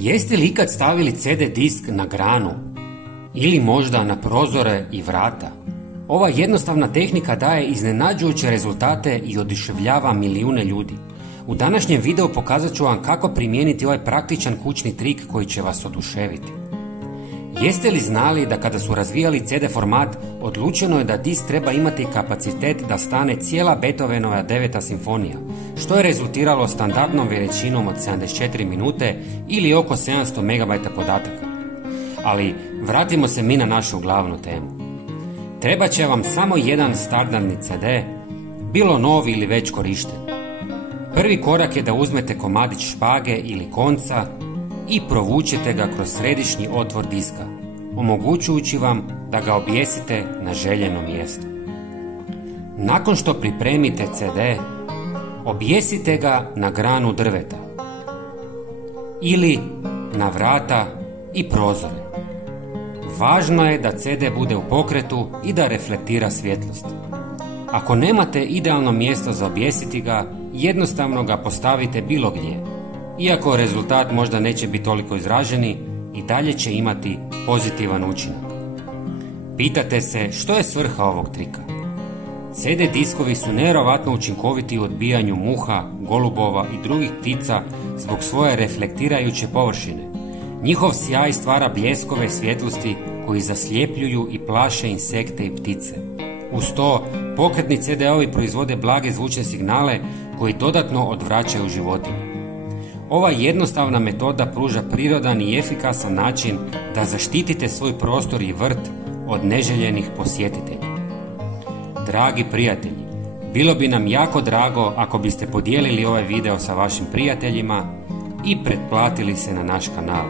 Jeste li ikad stavili CD disk na granu? Ili možda na prozore i vrata? Ova jednostavna tehnika daje iznenađujuće rezultate i oduševljava milijune ljudi. U današnjem videu pokazat ću vam kako primijeniti ovaj praktičan kućni trik koji će vas oduševiti. Jeste li znali da kada su razvijali CD format, odlučeno je da disk treba imati kapacitet da stane cijela Beethovenova 9. simfonija, što je rezultiralo standardnom veličinom od 74 minute ili oko 700 MB podataka. Ali vratimo se mi na našu glavnu temu. Treba će vam samo jedan standardni CD, bilo nov ili već korišten. Prvi korak je da uzmete komadić špage ili konca i provučete ga kroz središnji otvor diska, omogućujući vam da ga objesite na željeno mjesto. Nakon što pripremite CD, objesite ga na granu drveta ili na vrata i prozore. Važno je da CD bude u pokretu i da reflektira svjetlost. Ako nemate idealno mjesto za objesiti ga, jednostavno ga postavite bilo gdje. Iako rezultat možda neće biti toliko izraženi, i dalje će imati pozitivan učinak. Pitate se što je svrha ovog trika? CD diskovi su nevjerovatno učinkoviti u odbijanju muha, golubova i drugih ptica zbog svoje reflektirajuće površine. Njihov sjaj stvara bljeskove svjetlosti koji zasljepljuju i plaše insekte i ptice. Uz to, pokretni CD-ovi proizvode blage zvučne signale koji dodatno odvraćaju životinje. Ova jednostavna metoda pruža prirodan i efikasan način da zaštitite svoj prostor i vrt od neželjenih posjetitelja. Dragi prijatelji, bilo bi nam jako drago ako biste podijelili ovaj video sa vašim prijateljima i pretplatili se na naš kanal.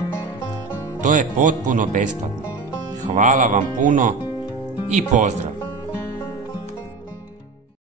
To je potpuno besplatno. Hvala vam puno i pozdrav!